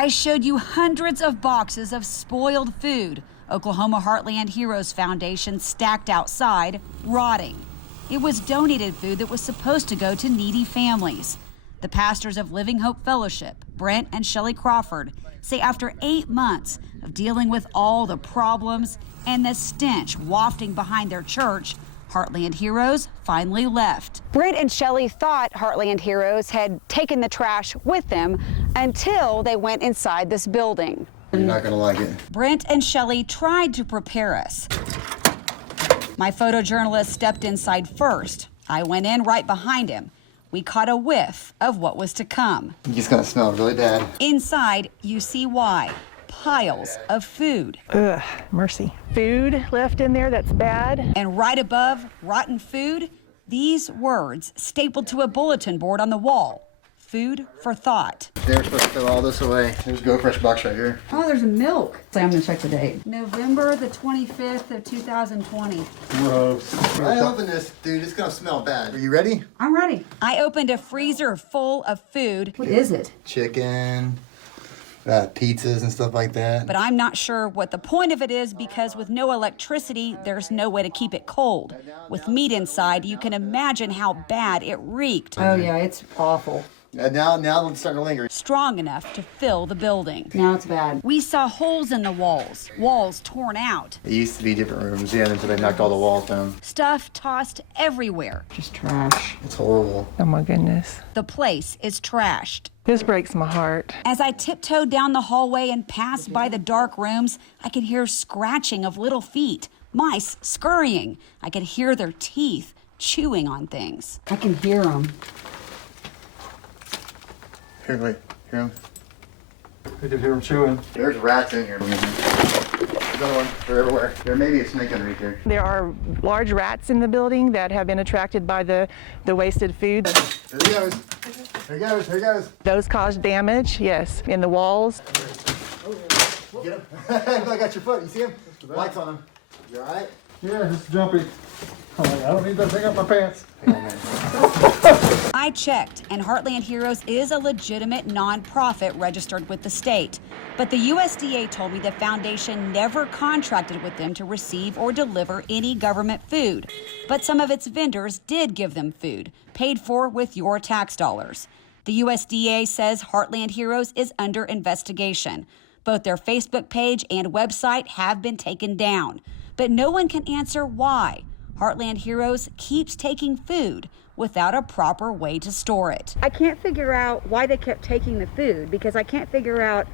I showed you hundreds of boxes of spoiled food Oklahoma Heartland Heroes Foundation stacked outside, rotting. It was donated food that was supposed to go to needy families. The pastors of Living Hope Fellowship, Brent and Shelley Crawford, say after 8 months of dealing with all the problems and the stench wafting behind their church, Heartland Heroes finally left. Brent and Shelley thought Heartland Heroes had taken the trash with them until they went inside this building. You're not gonna like it. Brent and Shelley tried to prepare us. My photojournalist stepped inside first. I went in right behind him. We caught a whiff of what was to come. It's gonna smell really bad. Inside, you see why. Piles of food. Ugh, mercy. Food left in there that's bad. And right above rotten food, these words stapled to a bulletin board on the wall. Food for thought. They're supposed to throw all this away. There's Go Fresh box right here. Oh, there's milk. So I'm gonna check the date. November the 25th of 2020. Gross. I open this, dude, it's gonna smell bad. Are you ready? I'm ready. I opened a freezer full of food. What is it? Chicken, pizzas and stuff like that. But I'm not sure what the point of it is because with no electricity, there's no way to keep it cold. With meat inside, you can imagine how bad it reeked. Oh yeah, it's awful. Now it's starting to linger. Strong enough to fill the building. Now it's bad. We saw holes in the walls torn out. It used to be different rooms, yeah, until they knocked all the walls down. Stuff tossed everywhere. Just trash. It's horrible. Oh my goodness. The place is trashed. This breaks my heart. As I tiptoed down the hallway and passed by the dark rooms, I could hear scratching of little feet, mice scurrying. I could hear their teeth chewing on things. I can hear them. Here, wait. Hear them? I could hear them chewing. There's rats in here. There's another one. They're everywhere. There may be a snake underneath here. There are large rats in the building that have been attracted by the wasted food. There he goes. Here he goes. Here he goes. Those cause damage, yes, in the walls. Get him. I got your foot. You see him? Lights on him. You all right? Yeah, just jumpy. I'm like, I don't need that thing up my pants. I checked, and Heartland Heroes is a legitimate nonprofit registered with the state. But the USDA told me the foundation never contracted with them to receive or deliver any government food. But some of its vendors did give them food, paid for with your tax dollars. The USDA says Heartland Heroes is under investigation. Both their Facebook page and website have been taken down. But no one can answer why Heartland Heroes keeps taking food without a proper way to store it. I can't figure out why they kept taking the food because I can't figure out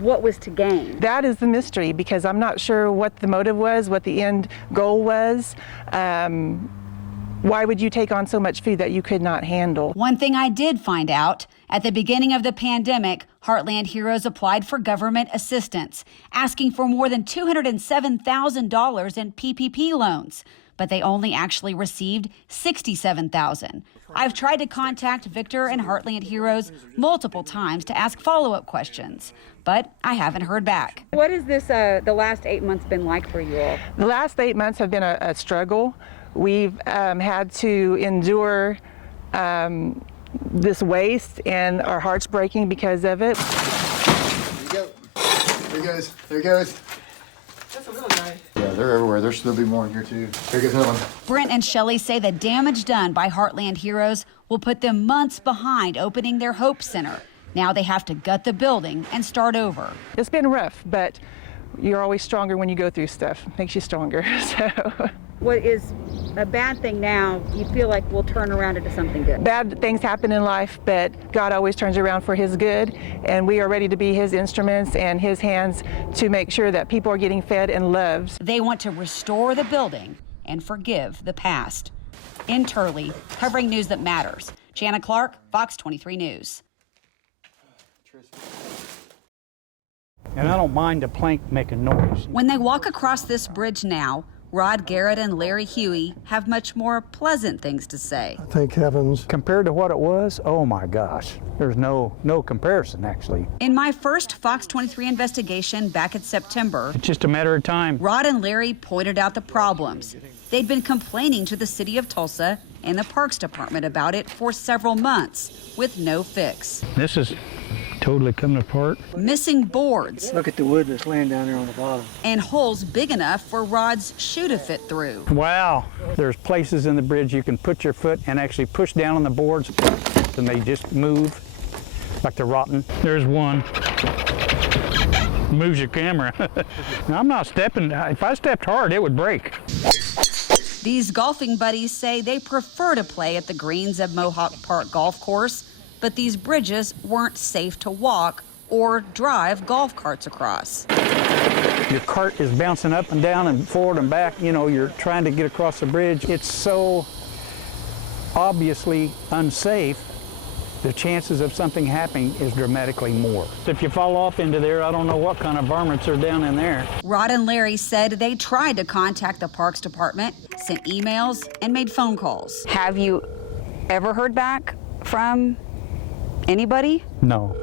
what was to gain. That is the mystery because I'm not sure what the motive was, what the end goal was. Why would you take on so much food that you could not handle? One thing I did find out, at the beginning of the pandemic, Heartland Heroes applied for government assistance, asking for more than $207,000 in PPP loans. But they only actually received $67,000. I've tried to contact Victor and Heartland Heroes multiple times to ask follow-up questions, but I haven't heard back. What has this the last 8 months been like for you all? The last 8 months have been a struggle. We've had to endure this waste, and our heart's breaking because of it. There you go. There he goes. There he goes. That's a little guy. Yeah, they're everywhere. There should be more in here, too. Here goes another one. Brent and Shelley say the damage done by Heartland Heroes will put them months behind opening their Hope Center. Now they have to gut the building and start over. It's been rough, but you're always stronger when you go through stuff. Makes you stronger. So. What is a bad thing now, you feel like will turn around into something good? Bad things happen in life, but God always turns around for his good, and we are ready to be his instruments and his hands to make sure that people are getting fed and loved. They want to restore the building and forgive the past. In Turley, covering news that matters, Janna Clark, Fox 23 News. And I don't mind the plank making noise. When they walk across this bridge now, Rod Garrett and Larry Huey have much more pleasant things to say. Thank heavens. Compared to what it was, oh my gosh, there's no comparison actually. In my first Fox 23 investigation back in September, It's just a matter of time. Rod and Larry pointed out the problems. They'd been complaining to the city of Tulsa and the Parks Department about it for several months with no fix. This is totally coming apart. Missing boards Look at the wood that's laying down there on the bottom. and holes big enough for Rod's shoe to fit through. Wow. There's places in the bridge you can put your foot and actually push down on the boards and they just move like they're rotten. There's one. Moves your camera. Now, I'm not stepping. If I stepped hard, it would break. These golfing buddies say they prefer to play at the greens of Mohawk Park Golf Course, but these bridges weren't safe to walk or drive golf carts across. Your cart is bouncing up and down and forward and back. You know, you're trying to get across the bridge. It's so obviously unsafe. The chances of something happening is dramatically more. If you fall off into there, I don't know what kind of varmints are down in there. Rod and Larry said they tried to contact the Parks Department, sent emails, and made phone calls. Have you ever heard back from anybody? No.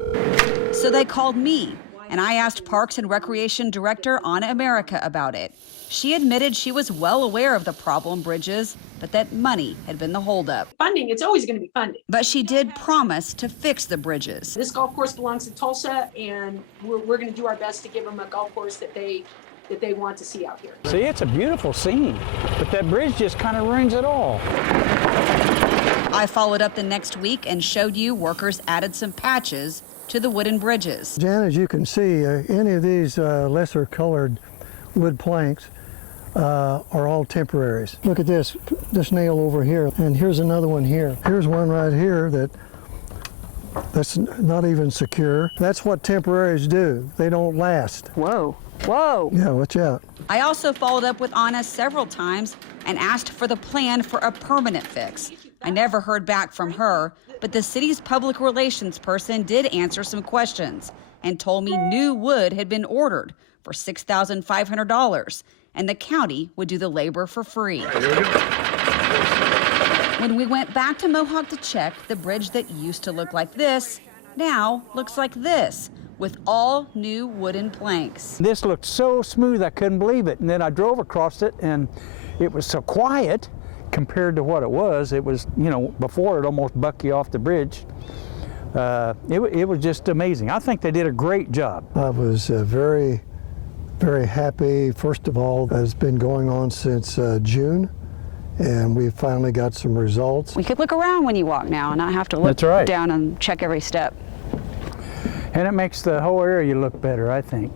So they called me, and I asked Parks and Recreation Director Anna America about it. She admitted she was well aware of the problem bridges, but that money had been the holdup. Funding, it's always going to be funding. But she did promise to fix the bridges. This golf course belongs to Tulsa, and we're going to do our best to give them a golf course that they want to see out here. See, it's a beautiful scene, but that bridge just kind of ruins it all. I followed up the next week and showed you workers added some patches to the wooden bridges. Jan, as you can see, any of these lesser colored wood planks are all temporaries. Look at this nail over here, and here's another one here. Here's one right here that's not even secure. That's what temporaries do. They don't last. Whoa. Whoa. Yeah, watch out. I also followed up with Anna several times and asked for the plan for a permanent fix. I never heard back from her, but the city's public relations person did answer some questions and told me new wood had been ordered for $6,500, and the county would do the labor for free. When we went back to Mohawk to check, the bridge that used to look like this now looks like this, with all new wooden planks. This looked so smooth, I couldn't believe it. And then I drove across it, and it was so quiet compared to what it was. It was, you know, before it almost bucked you off the bridge. It was just amazing. I think they did a great job. I was very, very happy. First of all, it's been going on since June, and we finally got some results. We could look around when you walk now and not have to look That's right. down and check every step. And it makes the whole area look better, I think.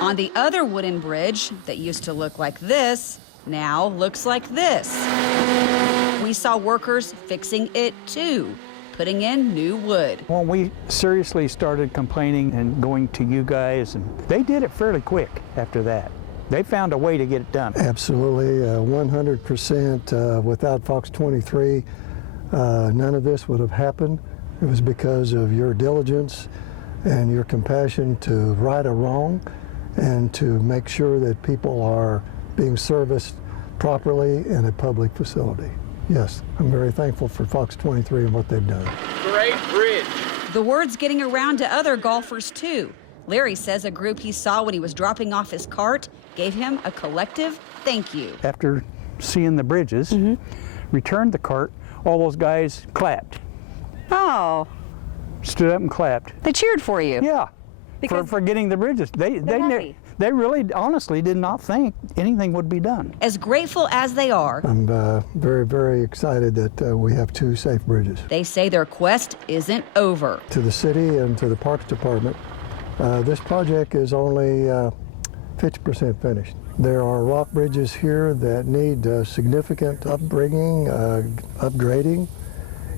On the other wooden bridge that used to look like this, now looks like this. We saw workers fixing it too, putting in new wood. When we seriously started complaining and going to you guys, and they did it fairly quick after that. They found a way to get it done. Absolutely, 100%. Without Fox 23, none of this would have happened. It was because of your diligence and your compassion to right a wrong and to make sure that people are being serviced properly in a public facility. Yes, I'm very thankful for Fox 23 and what they've done. Great bridge. The word's getting around to other golfers too. Larry says a group he saw when he was dropping off his cart gave him a collective thank you. After seeing the bridges, returned the cart, all those guys clapped. Oh, Stood up and clapped. they cheered for you. Yeah, Because for getting the bridges. They happy. they really honestly did not think anything would be done. As grateful as they are, I'm very, very excited that we have 2 safe bridges. they say their quest isn't over. To the city and to the Parks Department, this project is only 50% finished. There are rock bridges here that need significant upbringing, upgrading,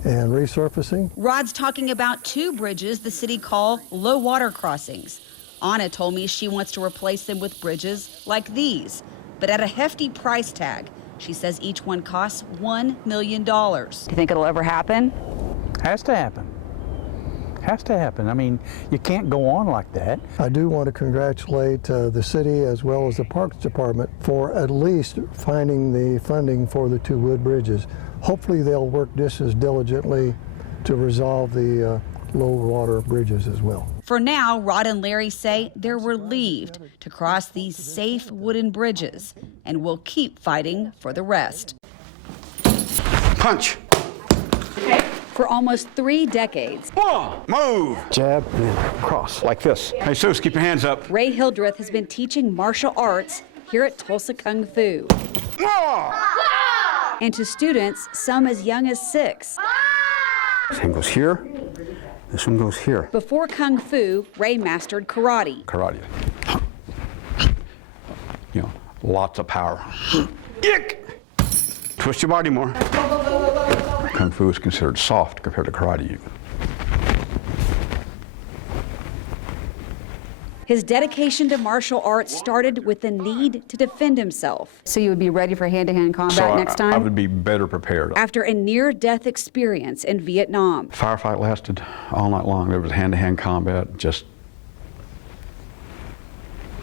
and resurfacing. Rod's talking about 2 bridges the city call low water crossings. Anna told me she wants to replace them with bridges like these, but at a hefty price tag. She says each one costs $1 million. Do you think it'll ever happen? Has to happen. Has to happen. I mean, you can't go on like that. I do want to congratulate the city as well as the Parks Department for at least finding the funding for the 2 wood bridges. Hopefully they'll work just as diligently to resolve the low water bridges as well. For now, Rod and Larry say they're relieved to cross these safe wooden bridges and will keep fighting for the rest. Punch. Okay, For almost 3 decades, Move! Jab and cross. Like this. Hey, Sus, keep your hands up. Ray Hildreth has been teaching martial arts here at Tulsa Kung Fu. And to students, some as young as 6. This hand goes here. This one goes here. Before Kung Fu, Ray mastered karate. Karate. You know, lots of power. Yick! Twist your body more. Kung Fu is considered soft compared to karate. His dedication to martial arts started with the need to defend himself. So you would be ready for hand-to-hand combat So next time? I would be better prepared. After a near-death experience in Vietnam. Firefight lasted all night long. There was hand-to-hand combat, just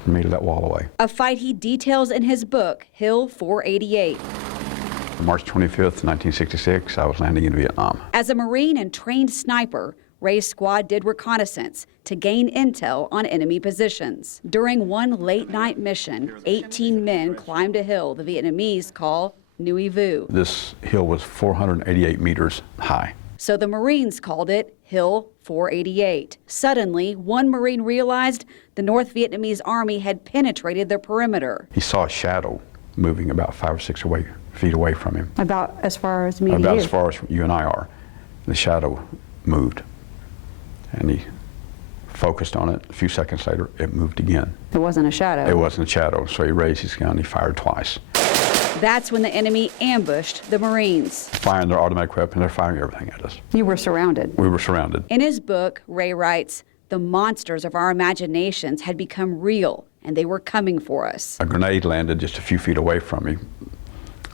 made that wall away. A fight he details in his book, Hill 488. March 25th, 1966, I was landing in Vietnam. As a Marine and trained sniper, Ray's squad did reconnaissance to gain intel on enemy positions. During one late-night mission, 18 men climbed a hill the Vietnamese call Nguy Vu. This hill was 488 meters high. So the Marines called it Hill 488. Suddenly, one Marine realized the North Vietnamese army had penetrated their perimeter. He saw a shadow moving about 5 or 6 feet away from him. About as far as me and About you. as far as you and I are. The shadow moved. And he focused on it. A few seconds later, it moved again. It wasn't a shadow. It wasn't a shadow, so he raised his gun and he fired twice. That's when the enemy ambushed the Marines. Firing their automatic weapon, they're firing everything at us. You were surrounded. We were surrounded. In his book, Ray writes, "The monsters of our imaginations had become real, and they were coming for us." A grenade landed just a few feet away from me,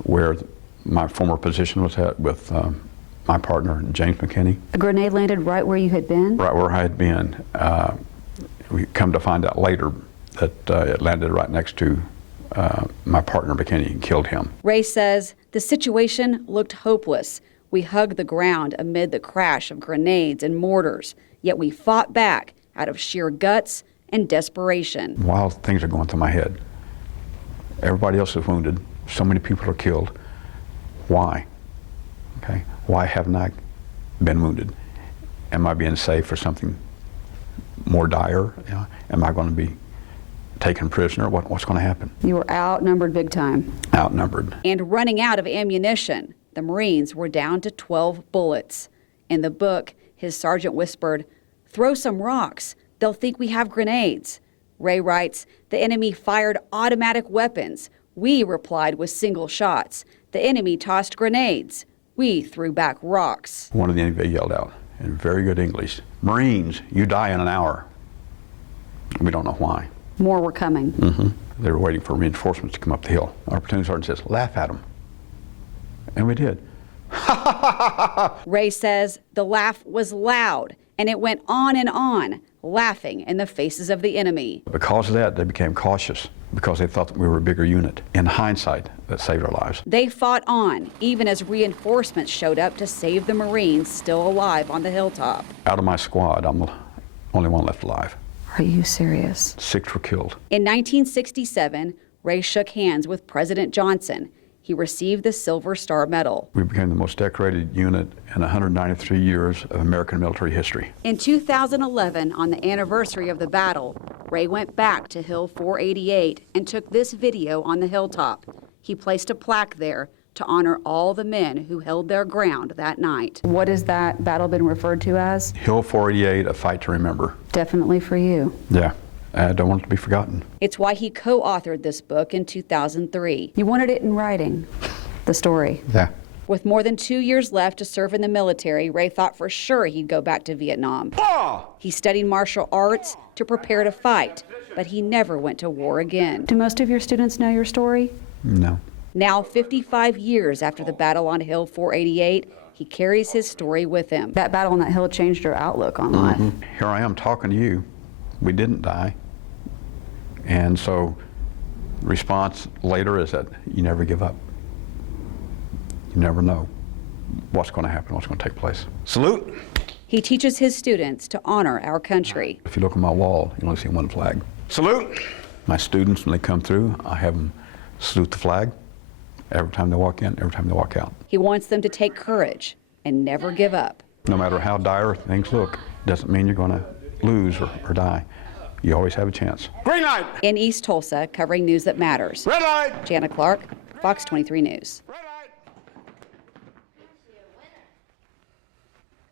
where my former position was at with my partner, James McKinney. A grenade landed right where you had been? Right where I had been. We come to find out later that it landed right next to my partner McKinney and killed him. Ray says, "The situation looked hopeless. We hugged the ground amid the crash of grenades and mortars, yet we fought back out of sheer guts and desperation." While things are going through my head, everybody else is wounded, so many people are killed. Why? Okay. Why haven't I been wounded? Am I being saved for something more dire? You know, am I going to be taken prisoner? What's going to happen? You were outnumbered big time. Outnumbered. And running out of ammunition, the Marines were down to 12 bullets. In the book, his sergeant whispered, "Throw some rocks. They'll think we have grenades." Ray writes, "The enemy fired automatic weapons. We replied with single shots. The enemy tossed grenades. We threw back rocks." One of the enemy yelled out in very good English, "Marines, you die in an hour." We don't know why. More were coming. They were waiting for reinforcements to come up the hill. Our platoon sergeant says, "Laugh at them." And we did. Ray says the laugh was loud, and it went on and on, laughing in the faces of the enemy. Because of that, they became cautious because they thought that we were a bigger unit. In hindsight, that saved our lives. They fought on, even as reinforcements showed up to save the Marines still alive on the hilltop. Out of my squad, I'm the only one left alive. Are you serious? 6 were killed. In 1967, Ray shook hands with President Johnson. He received the Silver Star Medal. We became the most decorated unit in 193 years of American military history. In 2011, on the anniversary of the battle, Ray went back to Hill 488 and took this video on the hilltop. He placed a plaque there to honor all the men who held their ground that night. What has that battle been referred to as? Hill 488, a fight to remember. Definitely for you. Yeah, I don't want it to be forgotten. It's why he co-authored this book in 2003. You wanted it in writing, the story. Yeah. With more than 2 years left to serve in the military, Ray thought for sure he'd go back to Vietnam. He studied martial arts to prepare to fight, but he never went to war again. Do most of your students know your story? No. Now, 55 years after the battle on Hill 488, he carries his story with him. That battle on that hill changed your outlook on life. Here I am talking to you. We didn't die. And so the response later is that you never give up. You never know what's going to happen, what's going to take place. Salute. He teaches his students to honor our country. If you look at my wall, you only see one flag. Salute. My students, when they come through, I have them salute the flag every time they walk in, every time they walk out. He wants them to take courage and never give up. No matter how dire things look, doesn't mean you're going to lose or die. You always have a chance. Green light! In East Tulsa, covering news that matters. Red light! Janna Clark, Fox 23 News.